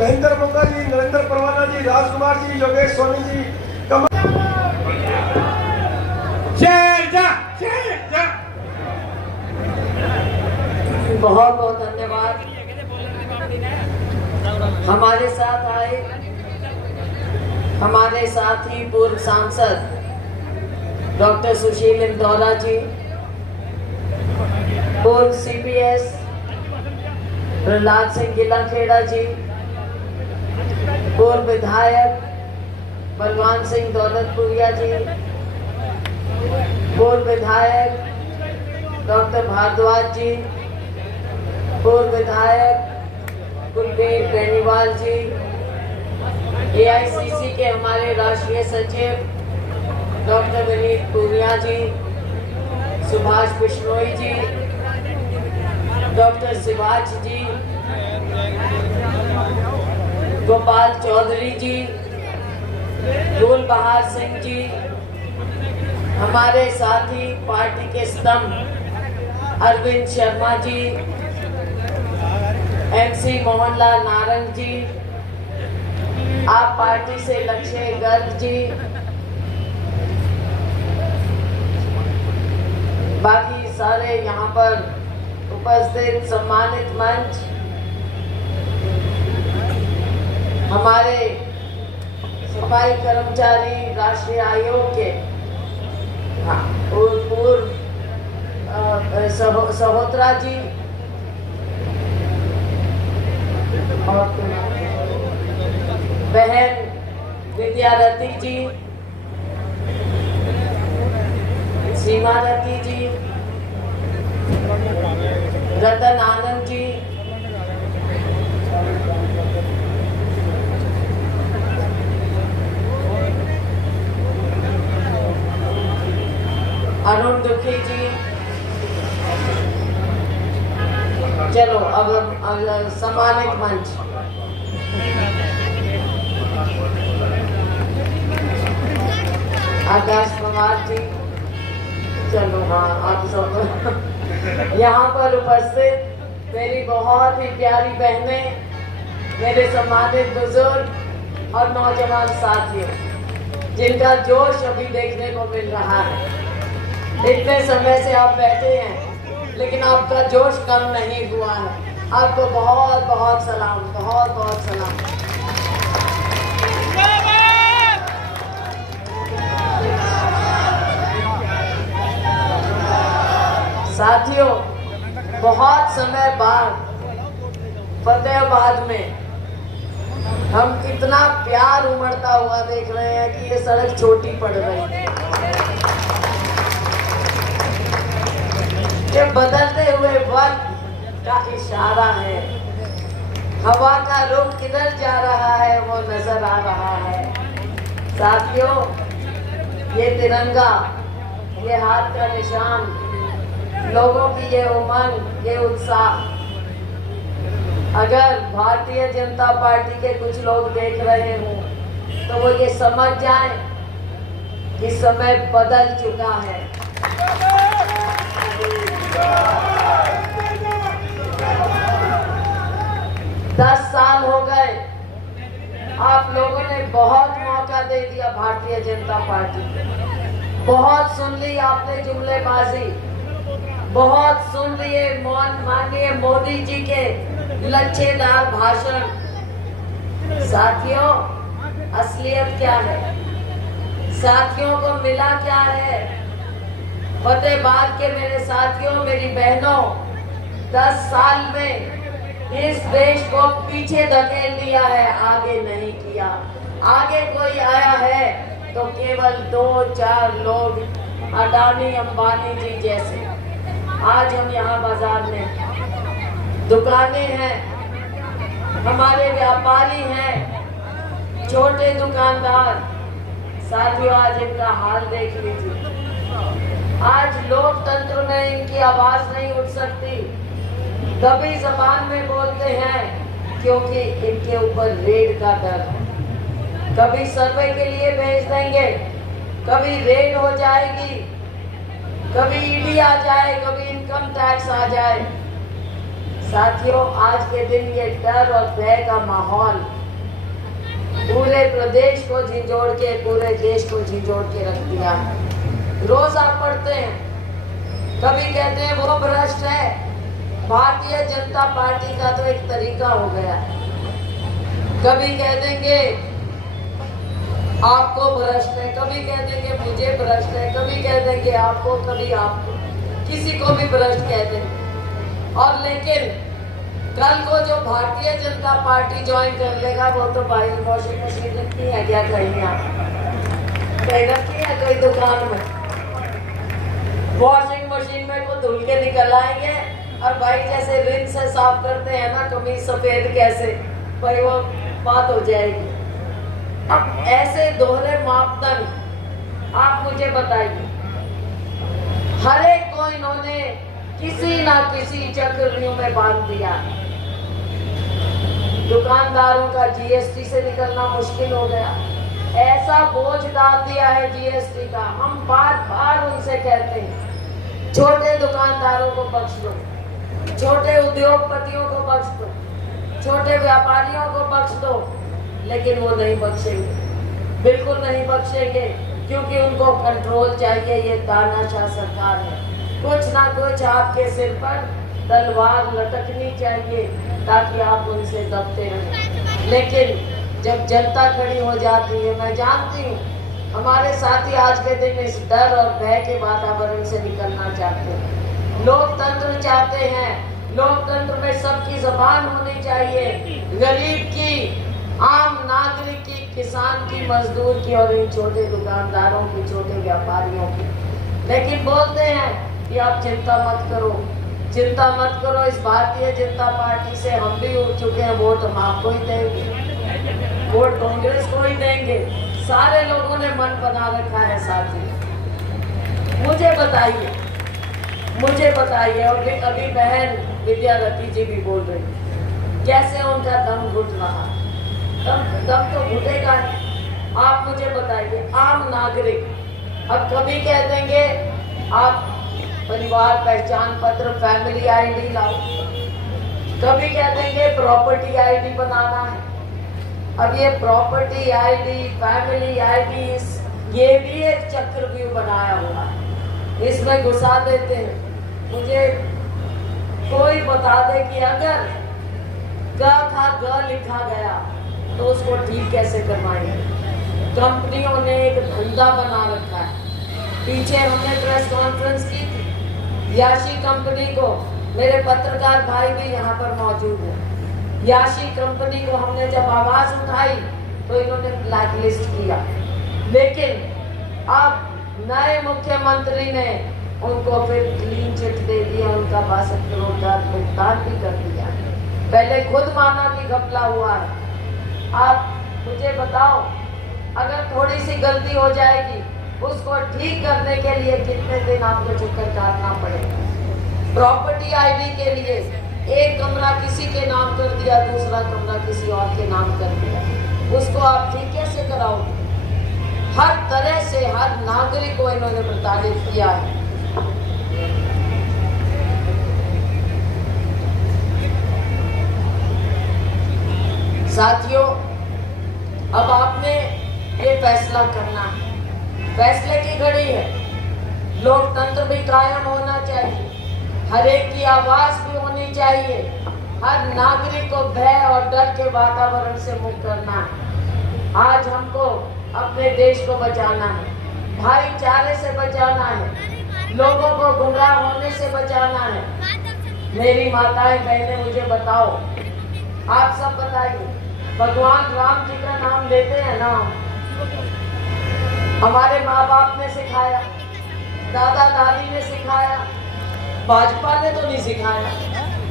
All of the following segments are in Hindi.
महेंद्र मोंगा जी, नरेंद्र परवाना जी, राजकुमार जी, योगेश सोनी जी, बहुत बहुत धन्यवाद। हमारे साथ आए हमारे साथी पूर्व सांसद डॉक्टर सुशील इंदौरा जी, पूर्व सीपीएस प्रहलाद सिंह गिलाखेड़ा जी, पूर्व विधायक बलवान सिंह दौलतपुरिया जी, पूर्व विधायक डॉक्टर भारद्वाज जी, पूर्व विधायक कुलदीप बेनीवाल जी, एआईसीसी के हमारे राष्ट्रीय सचिव डॉक्टर विनीत पूनिया जी, सुभाष बिश्नोई जी, डॉक्टर शिवाज जी, गोपाल चौधरी जी, गुलबहार सिंह जी, हमारे साथी पार्टी के स्तंभ अरविंद शर्मा जी, एमसी मोहनलाल नारंग जी, आप पार्टी से लक्ष्य गर्ग जी, बाकी सारे यहाँ पर उपस्थित सम्मानित मंच, हमारे सफाई कर्मचारी राष्ट्रीय आयोग के पूर्व सहोत्रा जी और बहन विद्यारती जी, सीमारती जी, रतन आनंद जी, अरुण दुखी जी। चलो अब सम्मानित मंच, आकाश कुमार जी, चलो हाँ आप सब यहाँ पर उपस्थित मेरी बहुत ही प्यारी बहनें, मेरे सम्मानित बुजुर्ग और नौजवान साथियों, जिनका जोश अभी देखने को मिल रहा है। इतने समय से आप बैठे हैं लेकिन आपका जोश कम नहीं हुआ है। आपको बहुत बहुत सलाम, बहुत बहुत सलाम। साथियों, बहुत समय बाद फतेहाबाद में हम कितना प्यार उमड़ता हुआ देख रहे हैं कि ये सड़क छोटी पड़ रही है। ये बदलते हुए वक्त का इशारा है। हवा का रुख किधर जा रहा है वो नजर आ रहा है। साथियों, ये तिरंगा, ये हाथ का निशान, लोगों की ये उमंग, ये उत्साह, अगर भारतीय जनता पार्टी के कुछ लोग देख रहे हों तो वो ये समझ जाएं कि समय बदल चुका है। 10 साल हो गए, आप लोगों ने बहुत मौका दे दिया भारतीय जनता पार्टी को। बहुत सुन ली आपने जुमलेबाजी, बहुत सुन लिए माननीय मोदी जी के लच्छेदार भाषण। साथियों, असलियत क्या है? साथियों को मिला क्या है? फतेहाबाद के मेरे साथियों, मेरी बहनों, 10 साल में इस देश को पीछे धकेल दिया है, आगे नहीं किया। आगे कोई आया है तो केवल 2-4 लोग, अडानी अंबानी जी जैसे। आज हम यहाँ बाजार में, दुकानें हैं, हमारे व्यापारी हैं, छोटे दुकानदार। साथियों, आज इनका हाल देख लीजिए। आज लोकतंत्र में इनकी आवाज नहीं उठ सकती। कभी जबान में बोलते हैं क्योंकि इनके ऊपर रेड का डर है। कभी सर्वे के लिए भेज देंगे, कभी रेड हो जाएगी, कभी ईडी आ जाए, कभी इनकम टैक्स आ जाए। साथियों, आज के दिन ये डर और भय का माहौल पूरे प्रदेश को झिंझोड़ के, पूरे देश को झिंझोड़ के रख दिया है। रोज आप पढ़ते हैं, कभी कहते हैं वो भ्रष्ट है। भारतीय जनता पार्टी का तो एक तरीका हो गया है, कभी कह देंगे आपको भ्रष्ट है, कभी कह देंगे मुझे भ्रष्ट है, कभी कह देंगे आपको, कभी आपको, किसी को भी भ्रष्ट कह देंगे। और लेकिन कल को जो भारतीय जनता पार्टी ज्वाइन कर लेगा वो तो भाई वॉशिंग मशीन रखी है क्या कहीं, आप कहीं रखी है कोई दुकान में, वॉशिंग मशीन में को धुल के निकल आएंगे और भाई जैसे रिन से साफ करते हैं ना कमीज सफेद, कैसे भाई वो बात हो जाएगी। अब ऐसे दोहरे मापदंड आप मुझे बताइए, हर एक को इन्होंने किसी ना किसी चक्रव्यूह में बांध दिया। दुकानदारों का जीएसटी से निकलना मुश्किल हो गया, ऐसा बोझ डाल दिया है जीएसटी का। हम बार बार उनसे कहते हैं छोटे दुकानदारों को बख्श दो, छोटे उद्योगपतियों को बख्श दो, छोटे व्यापारियों को बख्श दो, लेकिन वो नहीं बख्शेंगे, बिल्कुल नहीं बख्शेंगे, क्योंकि उनको कंट्रोल चाहिए। ये तानाशाह सरकार है, कुछ ना कुछ आपके सिर पर तलवार लटकनी चाहिए ताकि आप उनसे दबते रहें। लेकिन जब जनता खड़ी हो जाती है, मैं जानती हूँ हमारे साथी आज के दिन इस डर और भय के वातावरण से निकलना चाहते हैं। लोकतंत्र चाहते हैं, लोकतंत्र में सबकी जबान होनी चाहिए, गरीब की, आम नागरिक की, किसान की, मजदूर की और इन छोटे दुकानदारों की, छोटे व्यापारियों की। लेकिन बोलते हैं कि आप चिंता मत करो, चिंता मत करो, इस भारतीय जनता पार्टी से हम भी उठ चुके हैं, वोट हम आपको ही देंगे, वोट कांग्रेस को ही देंगे। सारे लोगों ने मन बना रखा है साथी। मुझे बताइए और अभी बहन विद्यारती जी भी बोल रही, कैसे उनका दम घुट रहा, दम तो घुटेगा। आप मुझे बताइए, आम नागरिक अब कभी कह देंगे आप परिवार पहचान पत्र, फैमिली आईडी लाओ, कभी कह देंगे प्रॉपर्टी आईडी बनाना है। अब ये प्रॉपर्टी आईडी, फैमिली आईडी, ये भी एक चक्रव्यूह बनाया हुआ है, इसमें घुसा देते हैं। मुझे कोई बता दे कि अगर ग था ग लिखा गया तो उसको ठीक कैसे करवाएंगे। कंपनियों ने एक धंधा बना रखा है। पीछे हमने प्रेस कॉन्फ्रेंस की थी, याशी कंपनी को, मेरे पत्रकार भाई भी यहाँ पर मौजूद है, याशी कंपनी को हमने जब आवाज उठाई तो इन्होंने ब्लैकलिस्ट किया। लेकिन अब नए मुख्यमंत्री ने उनको फिर क्लीन चिट दे दिया, उनका 62 करोड़ का भुगतान भी कर दिया। पहले खुद माना कि घपला हुआ है। आप मुझे बताओ, अगर थोड़ी सी गलती हो जाएगी उसको ठीक करने के लिए कितने दिन आपको चक्कर काटना पड़ेगा। प्रॉपर्टी आईडी के लिए एक कमरा किसी के नाम कर दिया, दूसरा कमरा किसी और के नाम कर दिया, उसको आप ठीक कैसे कराओगे। हर तरह से हर नागरिक को इन्होंने प्रताड़ित किया है। साथियों, अब आपने ये फैसला करना है, फैसले की घड़ी है। लोकतंत्र भी कायम होना चाहिए, हर एक की आवाज भी होनी चाहिए, हर नागरिक को भय और डर के वातावरण से मुक्त करना है। आज हमको अपने देश को बचाना है, भाईचारे से बचाना है, लोगों को गुमराह होने से बचाना है। मेरी माताएं बहनें मुझे बताओ, आप सब बताइए, भगवान राम जी का नाम लेते हैं ना, हमारे माँ बाप ने सिखाया, दादा दादी ने सिखाया, भाजपा ने तो नहीं सिखाया,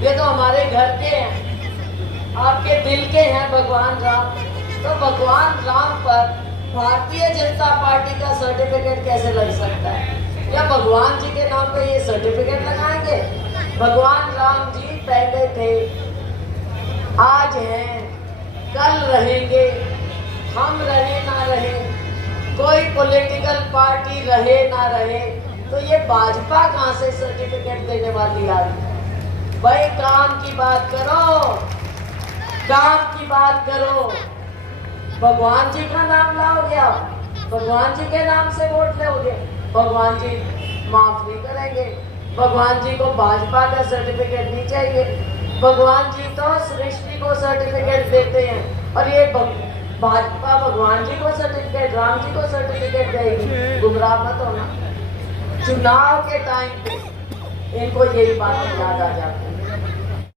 ये तो हमारे घर के हैं, आपके दिल के हैं भगवान राम। तो भगवान राम पर भारतीय जनता पार्टी का सर्टिफिकेट कैसे लग सकता है? या भगवान जी के नाम पे ये सर्टिफिकेट लगाएंगे? भगवान राम जी पहले थे, आज हैं, कल रहेंगे, हम रहे ना रहे, कोई पॉलिटिकल पार्टी रहे ना रहे, तो ये भाजपा कहाँ से सर्टिफिकेट देने वाली आ रही है? भाई काम की बात करो, काम की बात करो। भगवान जी का नाम लाओगे आप, भगवान जी के नाम से वोट लोगे, भगवान जी माफ नहीं करेंगे। भगवान जी को भाजपा का सर्टिफिकेट नहीं चाहिए। भगवान जी तो सृष्टि को सर्टिफिकेट देते हैं और ये भाजपा भगवान जी को सर्टिफिकेट, राम जी को सर्टिफिकेट देगी। गुमराह मत होना। चुनाव के टाइम पे इनको यही बातें याद आ जाती है।